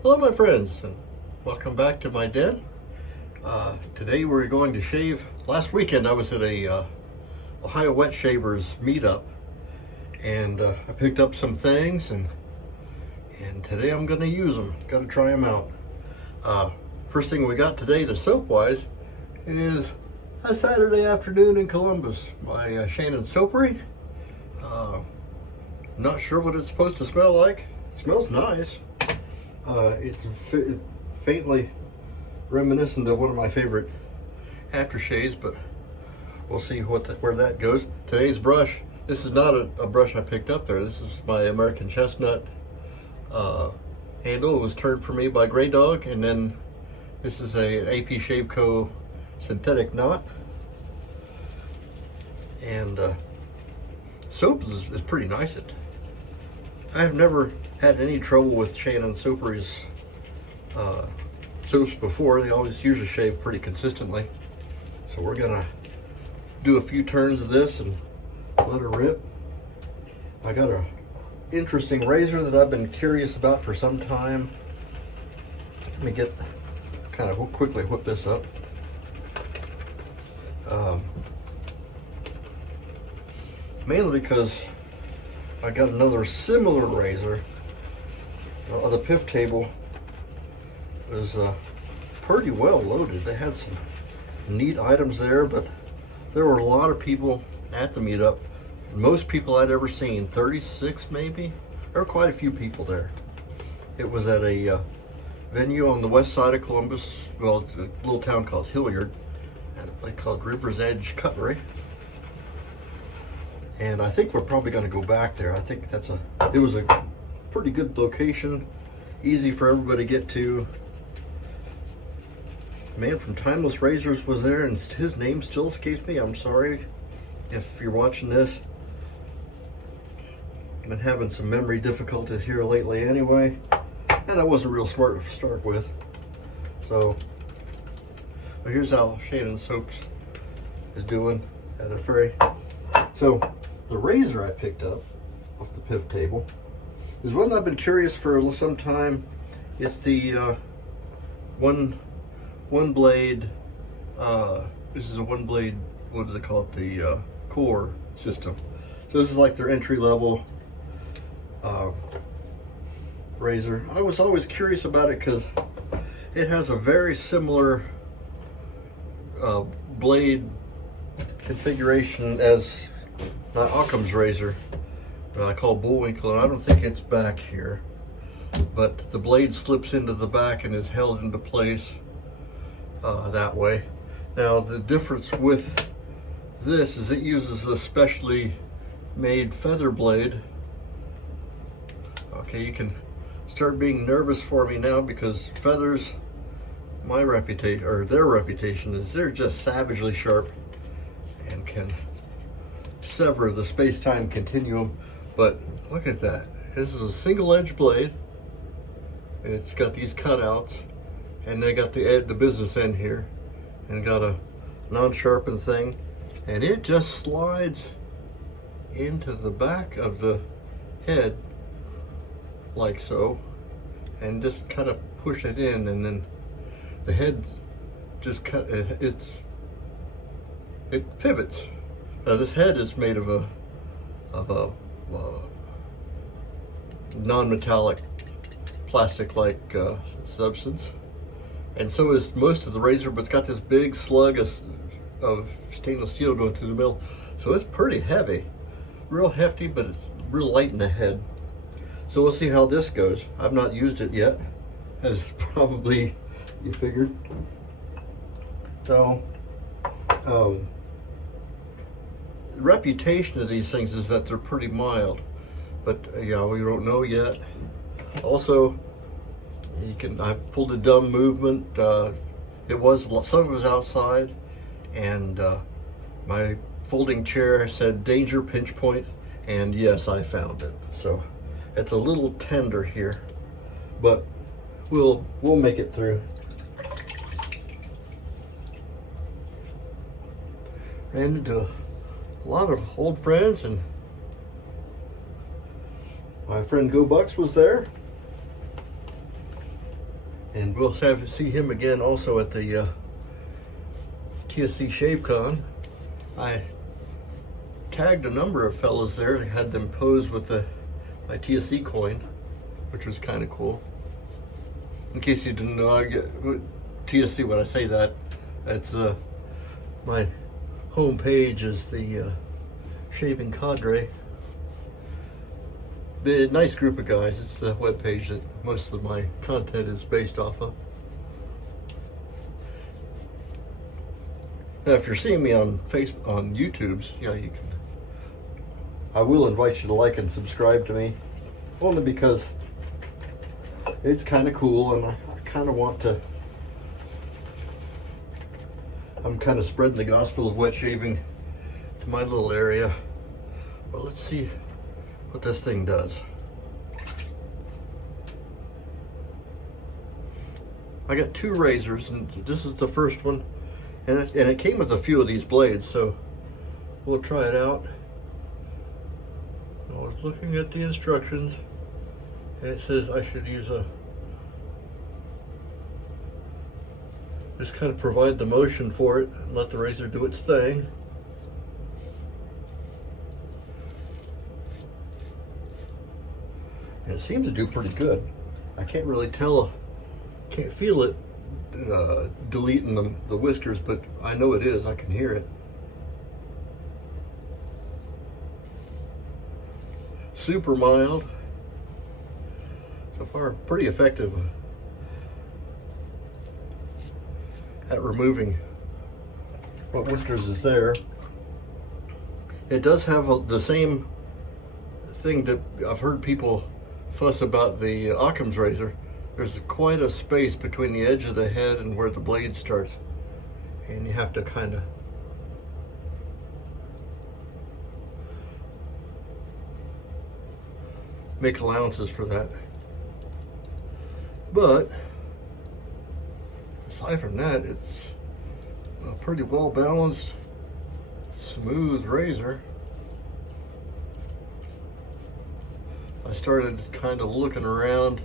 Hello my friends, and welcome back to my den. Today we're going to shave. Last weekend I was at a Ohio Wet Shavers meetup, and I picked up some things, and today I'm going to use them. Got to try them out. First thing we got today, the soap wise, is a Saturday afternoon in Columbus by Shannon Soapery. Not sure what it's supposed to smell like. It smells nice. It's faintly reminiscent of one of my favorite aftershaves, but we'll see where that goes. Today's brush, this is not a brush I picked up there. This is my American Chestnut handle. It was turned for me by Grey Dog, and then this is an AP Shave Co. synthetic knot. And soap is pretty nice. I have never had any trouble with Shannon Soapery's soaps before. They always usually shave pretty consistently. So we're gonna do a few turns of this and let her rip. I got a interesting razor that I've been curious about for some time. Let me kind of quickly whip this up. Mainly because I got another similar razor. The pivot table was pretty well loaded. They had some neat items there, but there were a lot of people at the meetup. Most people I'd ever seen, 36 maybe. There were quite a few people there. It was at a venue on the west side of Columbus. Well, it's a little town called Hilliard, at a place called River's Edge Cutlery. And I think we're probably going to go back there. I think it was a pretty good location, easy for everybody to get to. Man from Timeless Razors was there, and his name still escapes me. I'm sorry if you're watching this. I've been having some memory difficulties here lately anyway, and I wasn't real smart to start with. So here's how Shannon Soaps is doing at a ferry. So the razor I picked up off the pivot table is one I've been curious for some time. It's the OneBlade. This is a OneBlade. What does it call it? The core system. So this is like their entry level razor. I was always curious about it because it has a very similar blade configuration as my Occam's razor that I call Bullwinkle, and I don't think it's back here, but the blade slips into the back and is held into place that way. Now the difference with this is it uses a specially made feather blade. Okay, you can start being nervous for me now because feathers, my reputation, or their reputation, is they're just savagely sharp and can sever the space-time continuum. But look at that. This is a single edge blade. It's got these cutouts, and they got the business end here, and got a non-sharpened thing, and it just slides into the back of the head like so, and just kind of push it in, and then the head just it pivots. This head is made of a non-metallic plastic-like substance, and so is most of the razor, but it's got this big slug of stainless steel going through the middle, so it's pretty heavy, real hefty, but it's real light in the head. So we'll see how this goes. I've not used it yet, as probably you figured. So the reputation of these things is that they're pretty mild, but we don't know yet. Also, I pulled a dumb movement. Some of it was outside, and my folding chair said danger pinch point, and yes, I found it. So it's a little tender here, but we'll make it through. Ran into a lot of old friends, and my friend Go Bucks was there. And we'll see him again also at the TSC ShaveCon. I tagged a number of fellas there, had them pose with my TSC coin, which was kind of cool. In case you didn't know, I get TSC when I say that. That's my home page is the Shaving Cadre. Nice group of guys. It's the web page that most of my content is based off of. Now, if you're seeing me on Facebook, on YouTube's, you can. I will invite you to like and subscribe to me, only because it's kind of cool, and I kind of want to. I'm kind of spreading the gospel of wet shaving to my little area. But let's see what this thing does. I got 2 razors, and this is the first one, and it came with a few of these blades, so we'll try it out. I was looking at the instructions, and it says I should use just kind of provide the motion for it and let the razor do its thing. And it seems to do pretty good. I can't really tell, can't feel it deleting the whiskers, but I know it is. I can hear it. Super mild. So far, pretty effective at removing what whiskers is there. It does have the same thing that I've heard people fuss about the Occam's razor. There's quite a space between the edge of the head and where the blade starts, and you have to kind of make allowances for that. But aside from that, it's a pretty well balanced, smooth razor. I started kind of looking around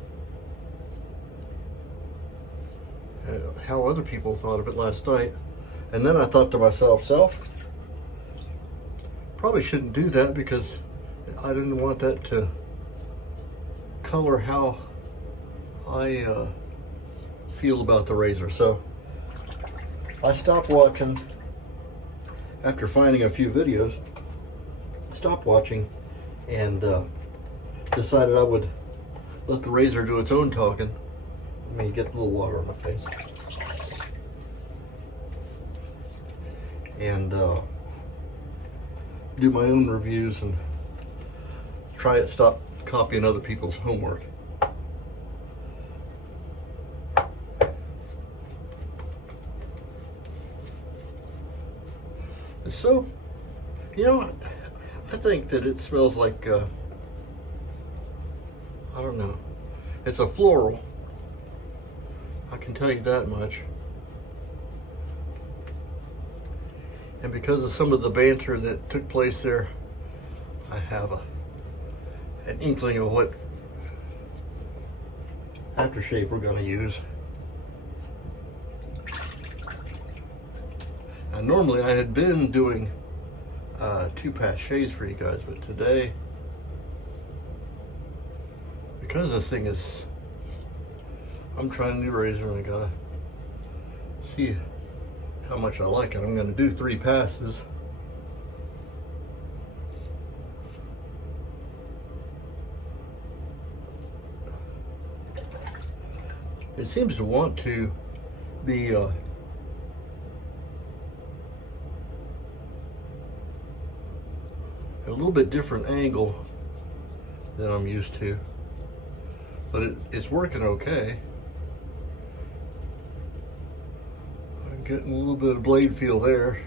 at how other people thought of it last night, and then I thought to myself, probably shouldn't do that, because I didn't want that to color how I feel about the razor. So I stopped watching after finding a few videos. Stopped watching and decided I would let the razor do its own talking. Let me get a little water on my face. And do my own reviews and stop copying other people's homework. So, I think that it smells like, I don't know, it's a floral. I can tell you that much. And because of some of the banter that took place there, I have an inkling of what aftershave we're going to use. Now, normally I had been doing 2-pass shaves for you guys, but today, because this thing is, I'm trying a new razor and I gotta see how much I like it. I'm gonna do 3 passes. It seems to want to be a little bit different angle than I'm used to, but it's working okay. I'm getting a little bit of blade feel there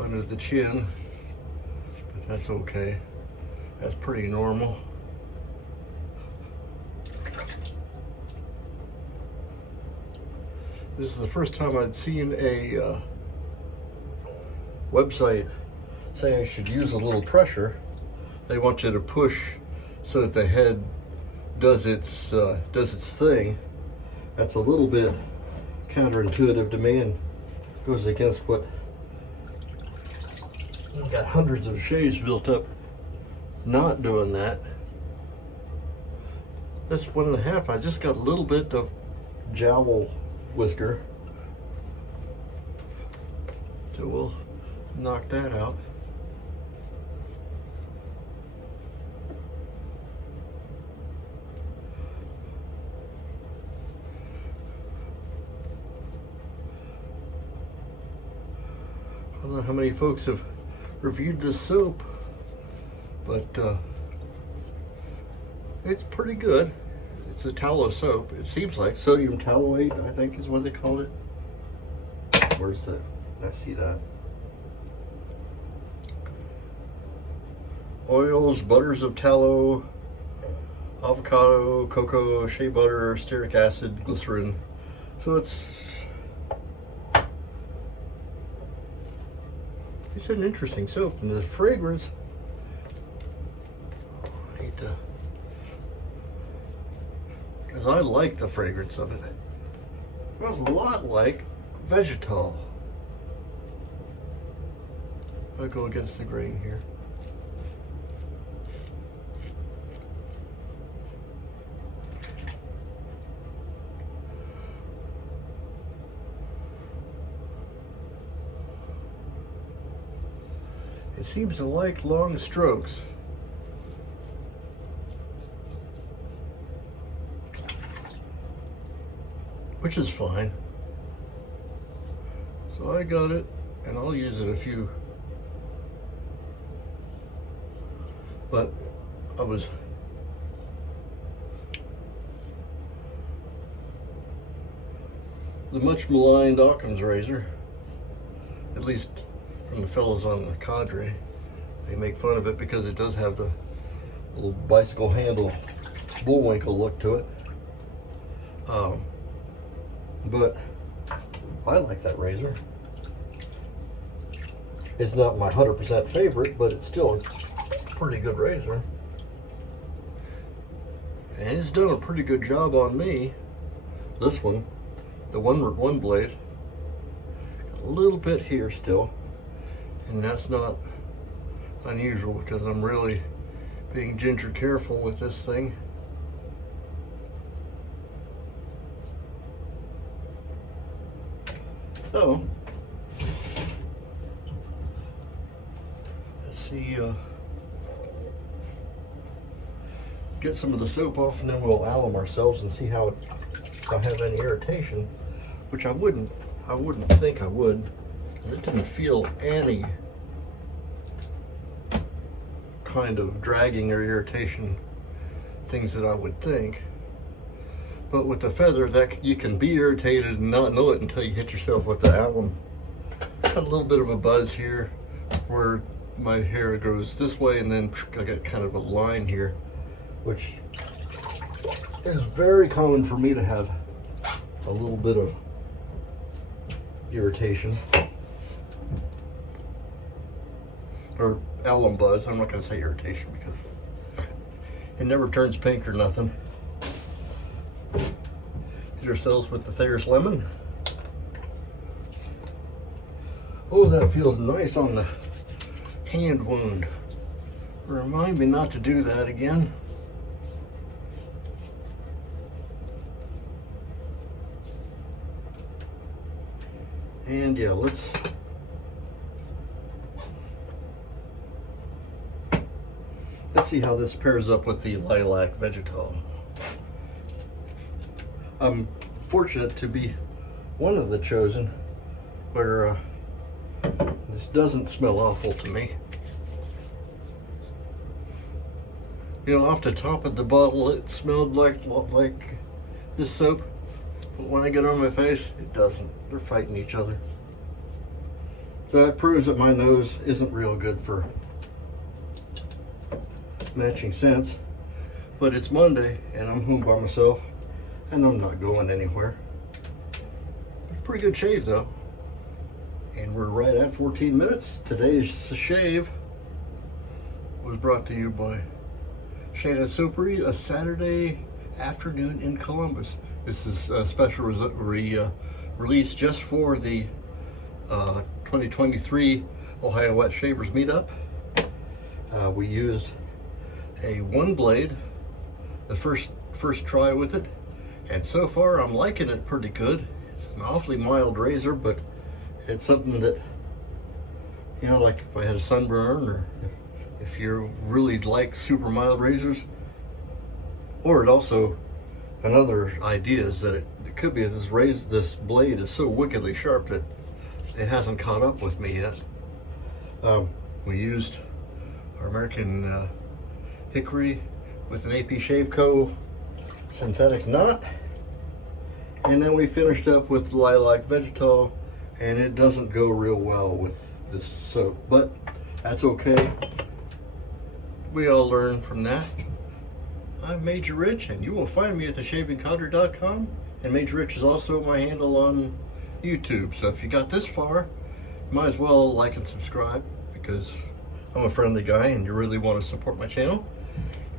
under the chin, but that's okay. That's pretty normal. This is the first time I'd seen a website say I should use a little pressure. They want you to push so that the head does its thing, That's a little bit counterintuitive to me and goes against what I've got hundreds of shaves built up not doing that. This 1.5, I just got a little bit of jowl whisker. So we'll knock that out. I don't know how many folks have reviewed this soap, but it's pretty good. It's a tallow soap. It seems like sodium tallowate, I think is what they call it. Where's the, I see that. Oils, butters of tallow, avocado, cocoa, shea butter, stearic acid, glycerin. So it's an interesting soap, and the fragrance, I hate to, because I like the fragrance of it. It smells a lot like Vegetal. I'll go against the grain here. It seems to like long strokes. Which is fine. So I got it, and I'll use it a few. But I was the much maligned Occam's razor, at least from the fellows on the cadre. They make fun of it because it does have the little bicycle handle bullwinkle look to it. But I like that razor. It's not my 100% favorite, but it's still a pretty good razor. And it's done a pretty good job on me. This one, the OneBlade, a little bit here still. And that's not unusual because I'm really being ginger careful with this thing. So, let's see, get some of the soap off, and then we'll alum ourselves and see how if I have any irritation, which I wouldn't think I would, because it didn't feel any kind of dragging or irritation, things that I would think. But with the feather, that you can be irritated and not know it until you hit yourself with the alum. Got a little bit of a buzz here where my hair goes this way, and then I got kind of a line here, which is very common for me to have a little bit of irritation. Or alum buzz. I'm not going to say irritation because it never turns pink or nothing. Hit ourselves with the Thayer's lemon. Oh, that feels nice on the hand wound. Remind me not to do that again. And yeah, let's see how this pairs up with the Lilac Vegetal. I'm fortunate to be one of the chosen where this doesn't smell awful to me. You know, off the top of the bottle it smelled like this soap, but when I get on my face it doesn't. They're fighting each other. So that proves that my nose isn't real good for matching scents. But it's Monday and I'm home by myself and I'm not going anywhere. Pretty good shave though. And we're right at 14 minutes. Today's shave was brought to you by Shannon Sopery, a Saturday afternoon in Columbus. This is a special release just for the 2023 Ohio Wet Shavers meetup. We used a OneBlade, the first try with it, and so far I'm liking it pretty good. It's an awfully mild razor, but it's something that, you know, like if I had a sunburn, or if you really like super mild razors, or it also, another idea is that it could be this blade is so wickedly sharp that it hasn't caught up with me yet. We used our American hickory with an AP Shave Co. synthetic knot, and then we finished up with lilac vegetal, and it doesn't go real well with this soap, but that's okay. We all learn from that. I'm Major Rich, and you will find me at theshavingconner.com, and Major Rich is also my handle on YouTube. So if you got this far, you might as well like and subscribe, because I'm a friendly guy and you really want to support my channel.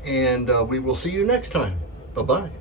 And we will see you next time. Bye-bye.